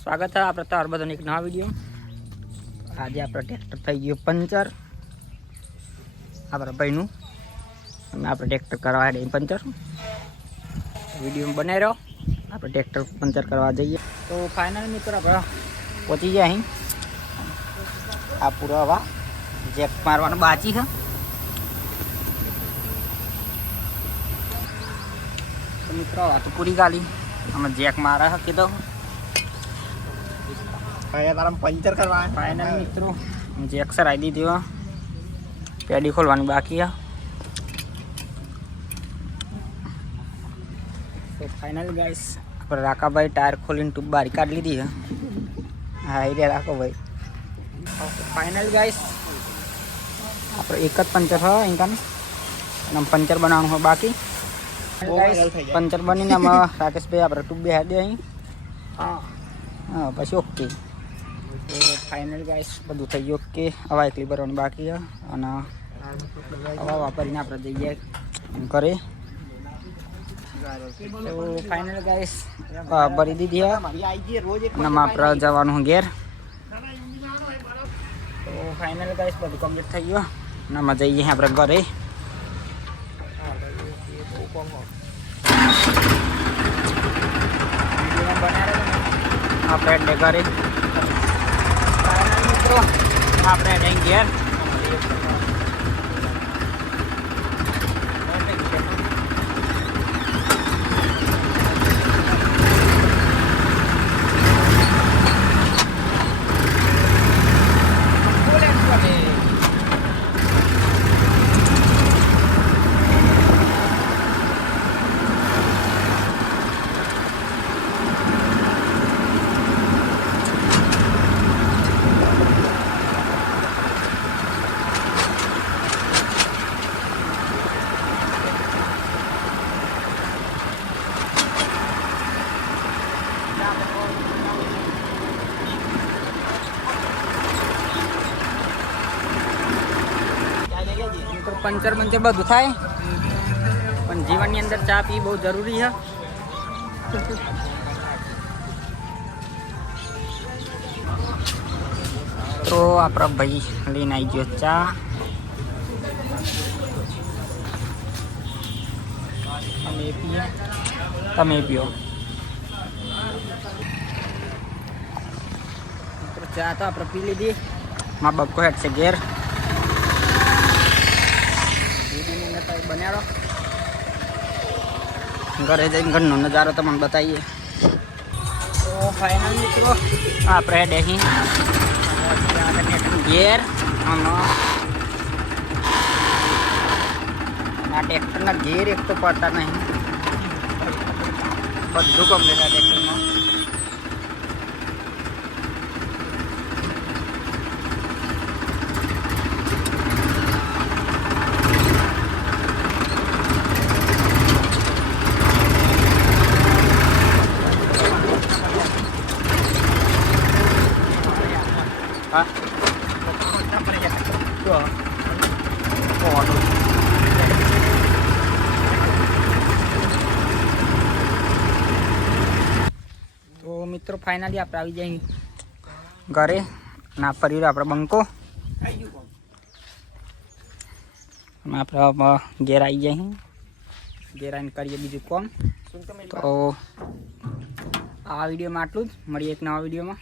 સ્વાગત છે આપણે તમારા બધાને એક નવા વિડીયો. આજે આપણે ટ્રેક્ટર થઈ ગયું પંચર આપણા ભાઈનું, અને આપણે ટ્રેક્ટર કરવા દઈએ પંચર. વિડીયો બનાવી રહ્યો, આપણે ટ્રેક્ટર પંચર કરવા જઈએ. તો ફાઇનલ મિત્રો આપણે પહોંચી ગયા અહીં. આ પૂરો હવા જેક મારવાનું બાકી છે. તો મિત્રો આ તો પૂરી ગાલી અમે જેક મારા કીધું પંચર કરવા. ફાઇનલ મિત્રો જેક સરાઈ દીધી, પેડી ખોલવાની બાકી છે. તો ફાઇનલ ગાઈસ આપણે રાકાભાઈ ટાયર ખોલીને ટ્યુબ બહાર કાઢી લીધી છે. હા એ રાખો ભાઈ. ફાઇનલ ગાઈસ આપણે એક જ પંચર હોય ઇન્કમ, અને પંચર બનાવવાનું હોય બાકી. પંચર બનીને અમે રાકેશભાઈ આપણે ટ્યુબ બે હાડી અહીં. હા પછી ઓકે. તો ફાઇનલ ગાઈસ બધું થઈ ગયું ઓકે. હવા એકલી ભરવાની બાકી છે, અને હવા વાપરીને આપણે જઈએ ઘરે. તો ફાઇનલ ગાઈસ ભરી દીધી છે, અને આપણે જવાનું ઘેર. તો ફાઇનલ ગાઈસ બધું કમ્પ્લીટ થઈ ગયું, અને અમે જઈએ આપણે ઘરે. આપણે ઘરે મિત્રો આપણે ઘેર. પંચર બધું થાય, પણ જીવનની અંદર ચા પી બહુ જરૂરી છે. તો આપણા ભાઈ લઈને આવી ગયો ચા. તમે પીઓ. ચા તો આપણે પી લીધી. મા બાપ કો હેડ છે ઘેર. બનાવો ઘરે જઈને ઘરનો નજારો તમને બતાવીએ. તો ફાઇનલ મિત્રો આપણે ડેહી ઘેર. આ ટ્રેક્ટરના ઘેર એક તો પડતા નહીં, બધું કમ્પ્લીટ આ ટ્રેક્ટરમાં. હા તો મિત્રો ફાઇનલી આપણે આવી જાય ઘરે. ના ફરી આપણે બંકો આપણે ઘેર આવી જાય. ઘેર આવીને કરીએ બીજું કામ. તો આ વિડીયોમાં આટલું જ. મળીએ એક નવા વિડીયોમાં.